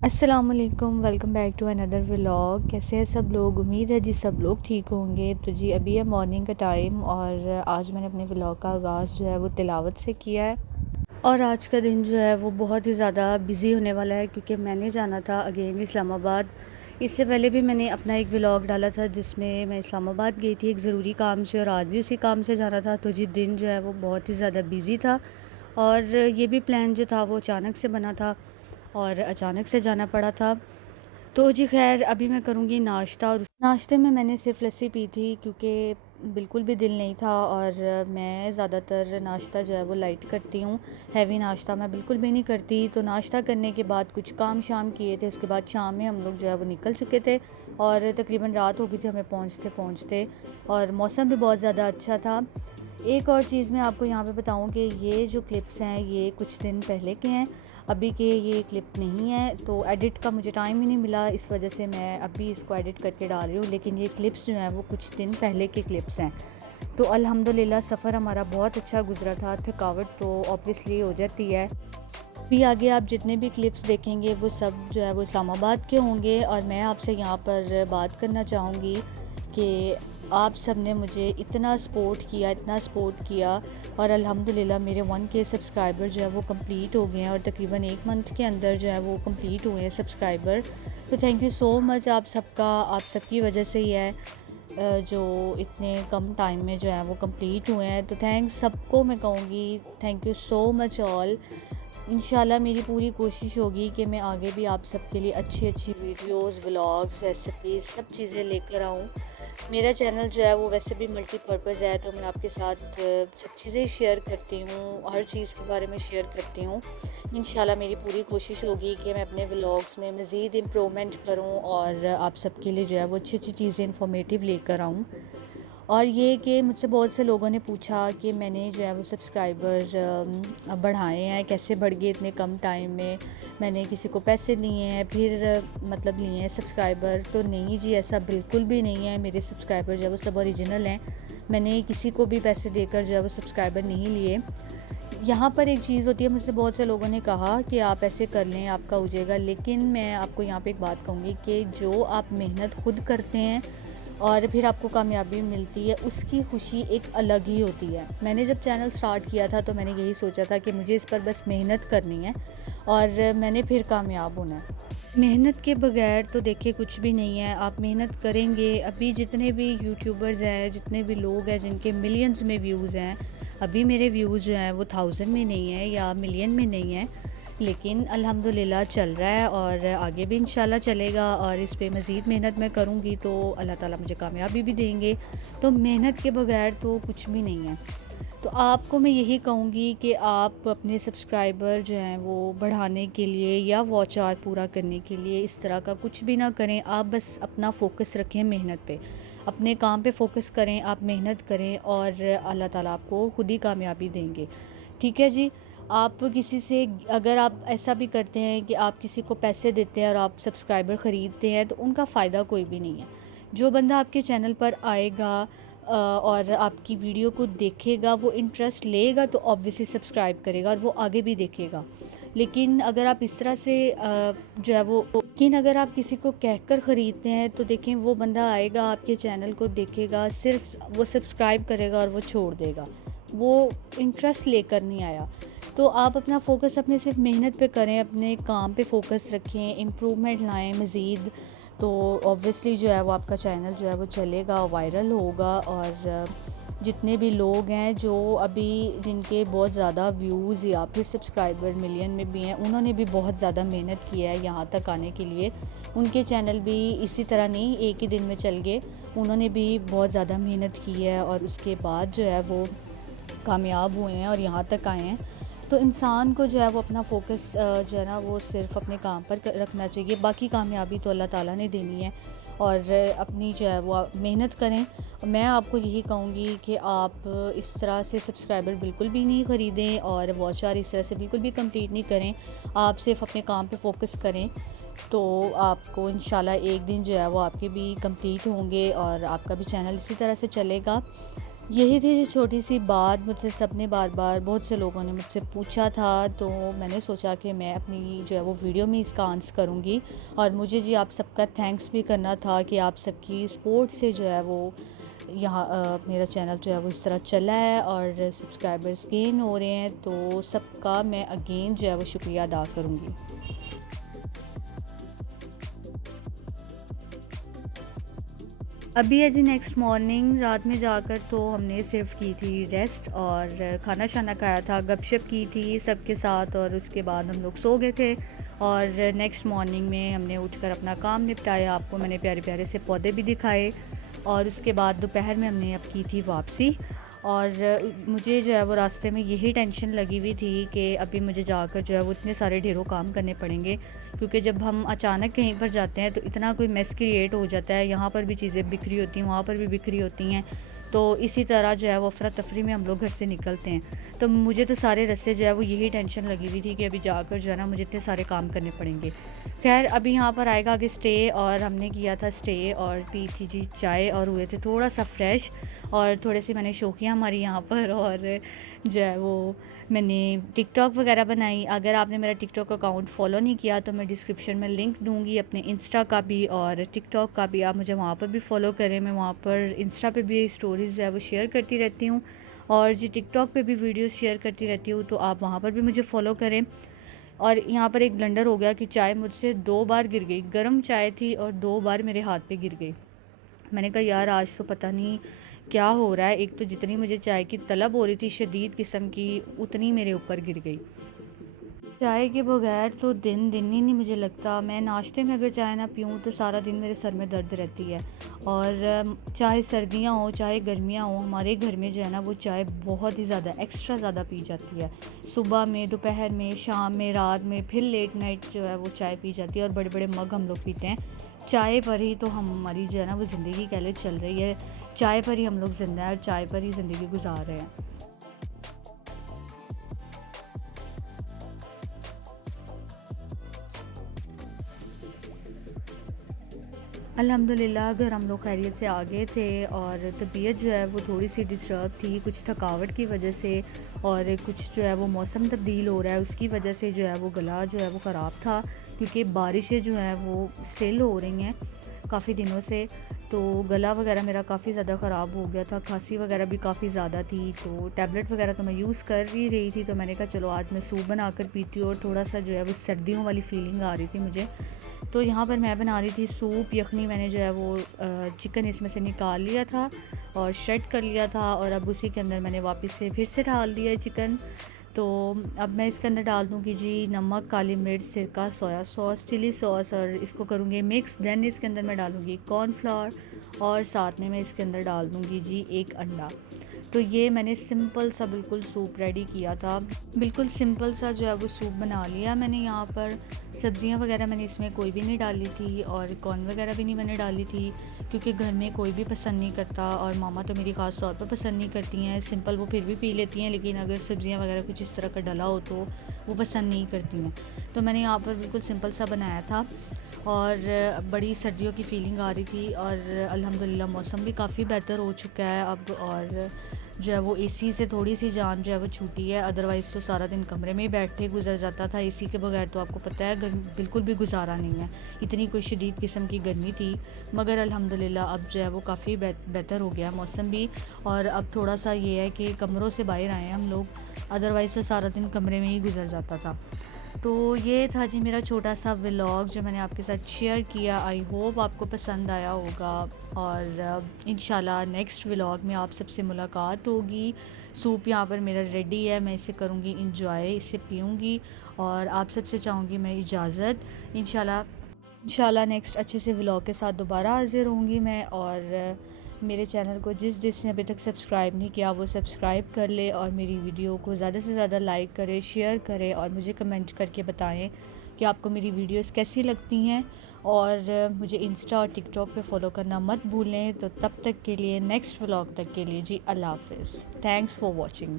अस्सलामुअलैकुम, welcome back to another vlog. कैसे हैं सब लोग? उम्मीद है जी सब लोग ठीक होंगे। तो जी अभी है मॉर्निंग का टाइम और आज मैंने अपने व्लॉग का आगाज़ जो है वो तिलावत से किया है। और आज का दिन जो है वो बहुत ही ज़्यादा बिज़ी होने वाला है क्योंकि मैंने जाना था अगेन इस्लामाबाद। इससे पहले भी मैंने अपना एक व्लॉग डाला था जिसमें मैं इस्लामाबाद गई थी एक ज़रूरी काम से, और आज भी उसी काम से जाना था। तो जी दिन जो है वो बहुत ही ज़्यादा बिज़ी था और ये भी प्लान जो था वो अचानक से बना था और अचानक से जाना पड़ा था। तो जी ख़ैर अभी मैं करूँगी नाश्ता, और उस नाश्ते में मैंने सिर्फ़ लस्सी पी थी क्योंकि बिल्कुल भी दिल नहीं था। और मैं ज़्यादातर नाश्ता जो है वो लाइट करती हूँ, हैवी नाश्ता मैं बिल्कुल भी नहीं करती। तो नाश्ता करने के बाद कुछ काम शाम किए थे, उसके बाद शाम में हम लोग जो है वो निकल चुके थे और तकरीबन रात हो गई थी हमें पहुँचते-पहुँचते, और मौसम भी बहुत ज़्यादा अच्छा था। एक और चीज़ मैं आपको यहाँ पे बताऊँ कि ये जो क्लिप्स हैं ये कुछ दिन पहले के हैं, अभी के ये क्लिप नहीं है। तो एडिट का मुझे टाइम ही नहीं मिला, इस वजह से मैं अभी इसको एडिट करके डाल रही हूँ। लेकिन ये क्लिप्स जो हैं वो कुछ दिन पहले के क्लिप्स हैं। तो अल्हम्दुलिल्लाह सफ़र हमारा बहुत अच्छा गुजरा था। थकावट तो ऑब्वियसली हो जाती है। अभी आगे आप जितने भी क्लिप्स देखेंगे वो सब जो है वो इस्लामाबाद के होंगे, और मैं आपसे यहाँ पर बात करना चाहूँगी कि आप सब ने मुझे इतना सपोर्ट किया और अल्हम्दुलिल्लाह मेरे 1K सब्सक्राइबर जो है वो कंप्लीट हो गए हैं, और तकरीबन 1 मंथ के अंदर जो है वो कंप्लीट हुए हैं सब्सक्राइबर। तो थैंक यू सो मच आप सबका। आप सबकी वजह से ही है जो इतने कम टाइम में जो है वो कंप्लीट हुए हैं। तो थैंक्स सबको मैं कहूँगी, thank you so much all. इंशाल्लाह मेरी पूरी कोशिश होगी कि मैं आगे भी आप सबके लिए अच्छी अच्छी वीडियोस, व्लॉग्स, रेसिपीज़ सब चीज़ें लेकर आऊँ। मेरा चैनल जो है वो वैसे भी मल्टीपर्पज़ है, तो मैं आपके साथ सब चीज़ें शेयर करती हूँ, हर चीज़ के बारे में शेयर करती हूँ। इंशाल्लाह मेरी पूरी कोशिश होगी कि मैं अपने व्लॉग्स में मज़ीद इम्प्रूवमेंट करूँ और आप सबके लिए जो है वो अच्छी अच्छी चीज़ें इन्फॉर्मेटिव लेकर आऊँ। और ये कि मुझसे बहुत से लोगों ने पूछा कि मैंने जो है वो सब्सक्राइबर बढ़ाए हैं, कैसे बढ़ गए इतने कम टाइम में, मैंने किसी को पैसे लिए हैं फिर मतलब लिए हैं सब्सक्राइबर। तो नहीं जी, ऐसा बिल्कुल भी नहीं है। मेरे सब्सक्राइबर जो है वो सब ओरिजिनल हैं, मैंने किसी को भी पैसे देकर जो है वो सब्सक्राइबर नहीं लिए। यहाँ पर एक चीज़ होती है, मुझसे बहुत से लोगों ने कहा कि आप ऐसे कर लें आपका हो जाएगा, लेकिन मैं आपको यहाँ पे एक बात कहूँगी कि जो आप मेहनत खुद करते हैं और फिर आपको कामयाबी मिलती है, उसकी खुशी एक अलग ही होती है। मैंने जब चैनल स्टार्ट किया था तो मैंने यही सोचा था कि मुझे इस पर बस मेहनत करनी है और मैंने फिर कामयाब होना है। मेहनत के बगैर तो देखिए कुछ भी नहीं है। आप मेहनत करेंगे, अभी जितने भी यूट्यूबर्स हैं, जितने भी लोग हैं जिनके मिलियंस में व्यूज़ हैं, अभी मेरे व्यूज़ जो हैं वो 1000 में नहीं है या मिलियन में नहीं है, लेकिन अल्हम्दुलिल्लाह चल रहा है और आगे भी इंशाल्लाह चलेगा। और इस पे मज़ीद मेहनत मैं करूँगी तो अल्लाह ताला मुझे कामयाबी भी देंगे। तो मेहनत के बगैर तो कुछ भी नहीं है। तो आपको मैं यही कहूँगी कि आप अपने सब्सक्राइबर जो हैं वो बढ़ाने के लिए या वॉच आवर पूरा करने के लिए इस तरह का कुछ भी ना करें। आप बस अपना फ़ोकस रखें मेहनत पे, अपने काम पे फ़ोकस करें, आप मेहनत करें और अल्लाह ताला आपको खुद ही कामयाबी देंगे। ठीक है जी। आप किसी से, अगर आप ऐसा भी करते हैं कि आप किसी को पैसे देते हैं और आप सब्सक्राइबर ख़रीदते हैं, तो उनका फ़ायदा कोई भी नहीं है। जो बंदा आपके चैनल पर आएगा और आपकी वीडियो को देखेगा, वो इंटरेस्ट लेगा तो ऑब्वियसली सब्सक्राइब करेगा और वो आगे भी देखेगा। लेकिन अगर आप इस तरह से जो है वो, लेकिन अगर आप किसी को कहकर ख़रीदते हैं तो देखें वो बंदा आएगा आपके चैनल को देखेगा, सिर्फ वो सब्सक्राइब करेगा और वो छोड़ देगा, वो इंटरेस्ट लेकर नहीं आया। तो आप अपना फ़ोकस अपने सिर्फ मेहनत पे करें, अपने काम पे फ़ोकस रखें, इम्प्रूवमेंट लाएं मज़ीद। तो ऑब्वियसली जो है वो आपका चैनल जो है वो चलेगा, वायरल होगा। और जितने भी लोग हैं जो अभी जिनके बहुत ज़्यादा व्यूज़ या फिर सब्सक्राइबर मिलियन में भी हैं, उन्होंने भी बहुत ज़्यादा मेहनत की है यहाँ तक आने के लिए। उनके चैनल भी इसी तरह नहीं एक ही दिन में चल गए, उन्होंने भी बहुत ज़्यादा मेहनत की है और उसके बाद जो है वो कामयाब हुए हैं और यहाँ तक आए हैं। तो इंसान को जो है वो अपना फ़ोकस जो है ना वो सिर्फ़ अपने काम पर रखना चाहिए। बाकी कामयाबी तो अल्लाह ताला ने देनी है, और अपनी जो है वो आप मेहनत करें। मैं आपको यही कहूँगी कि आप इस तरह से सब्सक्राइबर बिल्कुल भी नहीं ख़रीदें और वॉच आवर इस तरह से बिल्कुल भी कंप्लीट नहीं करें। आप सिर्फ अपने काम पे फ़ोकस करें, तो आपको इंशाल्लाह एक दिन जो है वो आपके भी कंप्लीट होंगे और आपका भी चैनल इसी तरह से चलेगा। यही थी जो छोटी सी बात, मुझसे सबने बार बार बहुत से लोगों ने मुझसे पूछा था, तो मैंने सोचा कि मैं अपनी जो है वो वीडियो में इसका आंसर करूँगी। और मुझे जी आप सबका थैंक्स भी करना था कि आप सबकी सपोर्ट से जो है वो यहाँ मेरा चैनल जो है वो इस तरह चला है और सब्सक्राइबर्स गेन हो रहे हैं, तो सबका मैं अगेन जो है वो शुक्रिया अदा करूँगी। अभी है जी नेक्स्ट मॉर्निंग, रात में जाकर तो हमने सिर्फ की थी रेस्ट और खाना शाना खाया था, गपशप की थी सबके साथ और उसके बाद हम लोग सो गए थे। और नेक्स्ट मॉर्निंग में हमने उठकर अपना काम निपटाया, आपको मैंने प्यारे प्यारे से पौधे भी दिखाए। और उसके बाद दोपहर में हमने अब की थी वापसी। और मुझे जो है वो रास्ते में यही टेंशन लगी हुई थी कि अभी मुझे जाकर जो है वो इतने सारे ढेरों काम करने पड़ेंगे, क्योंकि जब हम अचानक कहीं पर जाते हैं तो इतना कोई मेस क्रिएट हो जाता है, यहाँ पर भी चीज़ें बिखरी होती हैं, वहाँ पर भी बिखरी होती हैं। तो इसी तरह जो है वो अफरा तफरी में हम लोग घर से निकलते हैं। तो मुझे तो सारे रस्ते जो है वो यही टेंशन लगी हुई थी कि अभी जाकर जो है ना मुझे इतने सारे काम करने पड़ेंगे। खैर अभी यहाँ पर आएगा आगे स्टे, और हमने किया था स्टे और पी थी जी चाय और हुए थे थोड़ा सा फ्रेश। और थोड़ी सी मैंने शौकियाँ मारी यहाँ पर, और जो है वो मैंने टिकटॉक वगैरह बनाई। अगर आपने मेरा टिकटॉक अकाउंट फॉलो नहीं किया तो मैं डिस्क्रिप्शन में लिंक दूंगी अपने इंस्टा का भी और टिकटॉक का भी, आप मुझे वहाँ पर भी फॉलो करें। मैं वहाँ पर इंस्टा पे भी स्टोरीज़ जो है वो शेयर करती रहती हूँ, और जी टिकटॉक पे भी वीडियोस शेयर करती रहती हूँ, तो आप वहाँ पर भी मुझे फॉलो करें। और यहाँ पर एक ब्लंडर हो गया कि चाय मुझसे 2 बार गिर गई, गर्म चाय थी और 2 बार मेरे हाथ पे गिर गई। मैंने कहा यार आज तो पता नहीं क्या हो रहा है, एक तो जितनी मुझे चाय की तलब हो रही थी शदीद किस्म की, उतनी मेरे ऊपर गिर गई। चाय के बगैर तो दिन दिन ही नहीं मुझे लगता। मैं नाश्ते में अगर चाय ना पीऊँ तो सारा दिन मेरे सर में दर्द रहती है। और चाहे सर्दियाँ हो चाहे गर्मियाँ हो, हमारे घर में जो है ना वो चाय बहुत ही ज़्यादा एक्स्ट्रा ज़्यादा पी जाती है। सुबह में, दोपहर में, शाम में, रात में, फिर लेट नाइट जो है वो चाय पी जाती है, और बड़े बड़े मग हम लोग पीते हैं। चाय पर ही तो हमारी जो है ना वो ज़िंदगी कह ले चल रही है। चाय पर ही हम लोग ज़िंदा हैं और चाय पर ही ज़िंदगी गुजार रहे हैं। अल्हम्दुलिल्लाह घर हम लोग खैरियत से आ गए थे, और तबीयत जो है वो थोड़ी सी डिस्टर्ब थी, कुछ थकावट की वजह से, और कुछ जो है वो मौसम तब्दील हो रहा है उसकी वजह से जो है वो गला जो है वो ख़राब था, क्योंकि बारिशें जो हैं वो स्टिल हो रही हैं काफ़ी दिनों से। तो गला वगैरह मेरा काफ़ी ज़्यादा ख़राब हो गया था, खांसी वगैरह भी काफ़ी ज़्यादा थी, तो टैबलेट वगैरह तो मैं यूज़ कर ही रही थी। तो मैंने कहा चलो आज मैं सूप बना कर पीती हूँ, और थोड़ा सा जो है वो सर्दियों वाली फ़ीलिंग आ रही थी मुझे। तो यहाँ पर मैं बना रही थी सूप यखनी। मैंने जो है वो चिकन इसमें से निकाल लिया था और श्रेड कर लिया था, और अब उसी के अंदर मैंने वापस से फिर से डाल दिया है चिकन। तो अब मैं इसके अंदर डाल दूँगी जी नमक, काली मिर्च, सिरका, सोया सॉस, चिली सॉस, और इसको करूँगी मिक्स। देन इसके अंदर मैं डालूँगी कॉर्नफ्लावर, और साथ में मैं इसके अंदर डाल दूँगी जी एक अंडा। तो ये मैंने सिंपल सा बिल्कुल सूप रेडी किया था, बिल्कुल सिंपल सा जो है वो सूप बना लिया मैंने। यहाँ पर सब्ज़ियाँ वगैरह मैंने इसमें कोई भी नहीं डाली थी, और कॉर्न वगैरह भी नहीं मैंने डाली थी, क्योंकि घर में कोई भी पसंद नहीं करता, और मामा तो मेरी ख़ास तौर पर पसंद नहीं करती हैं। सिंपल वो फिर भी पी लेती हैं, लेकिन अगर सब्ज़ियाँ वगैरह कुछ इस तरह का डला हो तो वो पसंद नहीं करती हैं। तो मैंने यहाँ पर बिल्कुल सिंपल सा बनाया था, और बड़ी सर्दियों की फ़ीलिंग आ रही थी, और अल्हम्दुलिल्लाह मौसम भी काफ़ी बेहतर हो चुका है अब। और जो है वो एसी से थोड़ी सी जान जो है वो छूटी है, अदरवाइज़ तो सारा दिन कमरे में ही बैठे गुजर जाता था। एसी के बगैर तो आपको पता है गर्मी बिल्कुल भी गुजारा नहीं है, इतनी कोई शदीद किस्म की गर्मी थी। मगर अल्हम्दुलिल्लाह अब जो है वो काफ़ी बेहतर हो गया मौसम भी, और अब थोड़ा सा ये है कि कमरों से बाहर आए हैं हम लोग, अदरवाइज़ तो सारा दिन कमरे में ही गुजर जाता था। तो ये था जी मेरा छोटा सा व्लॉग जो मैंने आपके साथ शेयर किया। आई होप आपको पसंद आया होगा, और इंशाल्लाह नेक्स्ट व्लॉग में आप सबसे मुलाकात होगी। सूप यहाँ पर मेरा रेडी है, मैं इसे करूँगी इंजॉय, इसे पीऊँगी, और आप सबसे चाहूँगी मैं इजाज़त। इंशाल्लाह नेक्स्ट अच्छे से व्लॉग के साथ दोबारा हाज़िर होंगी मैं। और मेरे चैनल को जिसने अभी तक सब्सक्राइब नहीं किया वो सब्सक्राइब कर ले, और मेरी वीडियो को ज़्यादा से ज़्यादा लाइक करें, शेयर करें, और मुझे कमेंट करके बताएं कि आपको मेरी वीडियोस कैसी लगती हैं। और मुझे इंस्टा और टिकटॉक पे फॉलो करना मत भूलें। तो तब तक के लिए, नेक्स्ट व्लॉग तक के लिए जी अल्लाह हाफ़िज़। Thanks for watching.